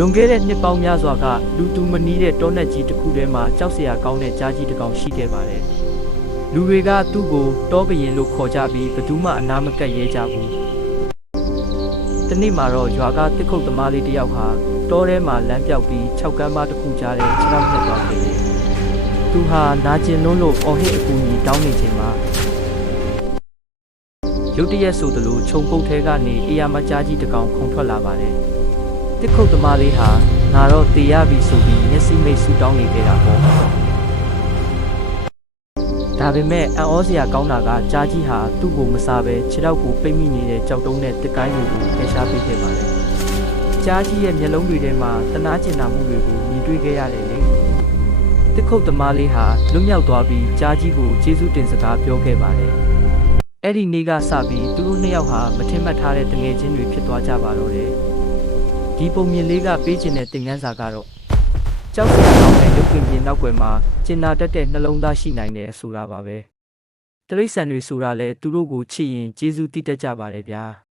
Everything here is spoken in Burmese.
လွန်ခဲ့တဲ့နှစ်ပေါင်းများစွာကလူသူမနီးတဲ့တောနက်ကြီးတစ်ခုထဲမှာကြောက်စရာကောင်းတဲ့ကြားကြီးတစ်ကောင်ရှိခဲ့ပါတယ်။လူတွေကသူ့ကိုတောဘရင်လို့ခေါ်ကြပြီးဘယ်သူမှအနာမကပ်ရဲကြဘူး။တနေ့မှာတော့ရွာကတစ်ခုတ်သမားလေးတစ်ယောက်ဟာတောထဲမှာလမ်းပြောက်ပြီး6ကမ်းမတစ်ခုကြားထဲခြေထောက်နဲ့သွားခဲ့တယ်။သူဟာနာကျင်လွန်းလို့အော်ဟစ်အကူအညီတောင်းနေချိန်မှာရုတ်တရက်ဆိုသလိုခြုံပုတ်ထဲကနေအေးရမကြားကြီးတစ်ကောင်ခုန်ထွက်လာပါတယ်။တစ်ခုတ်သမားလေးဟာငါတော့တေရပြီဆိုပြီးမျက်စိမိတ်ဆူတောင်းနေခဲ့တာပေါ့။ဒါပေမဲ့အံ့ဩစရာကောင်းတာကကြားကြီးဟာသူ့ကိုမစားပဲခြေထောက်ကိုပိတ်မိနေတဲ့ကြောက်တုံးနဲ့တစ်ကိုင်းတွေကိုဖယ်ရှားပေးခဲ့ပါတယ်။ကြားကြီးရဲ့မျက်လုံးတွေထဲမှာတနာကျင်နာမှုတွေကိုမြင်တွေ့ခဲ့ရတယ်လေ။တစ်ခုတ်သမားလေးဟာလွတ်မြောက်သွားပြီးကြားကြီးကိုကျေးဇူးတင်စကားပြောခဲ့ပါတယ်။အဲ့ဒီနေ့ကစပြီးသူတို့နှစ်ယောက်ဟာမထင်မှတ်ထားတဲ့တငယ်ချင်းတွေဖြစ်သွားကြပါတော့တယ်။ဒီပုံမြင်လေးကပေးခြင်းတဲ့သင်ခန်းစာကတော့ကြောက်စရာကောင်းတဲ့ရုပ်ပြင်ပြင်နောက်ွယ်မှာကျင်နာတတ်တဲ့နှလုံးသားရှိနိုင်တယ်ဆိုတာပါပဲ။တိရစ္ဆာန်တွေဆိုတာလဲသူတို့ကိုချစ်ရင်ကျေးဇူးတည်တတ်ကြပါတယ်ဗျာ။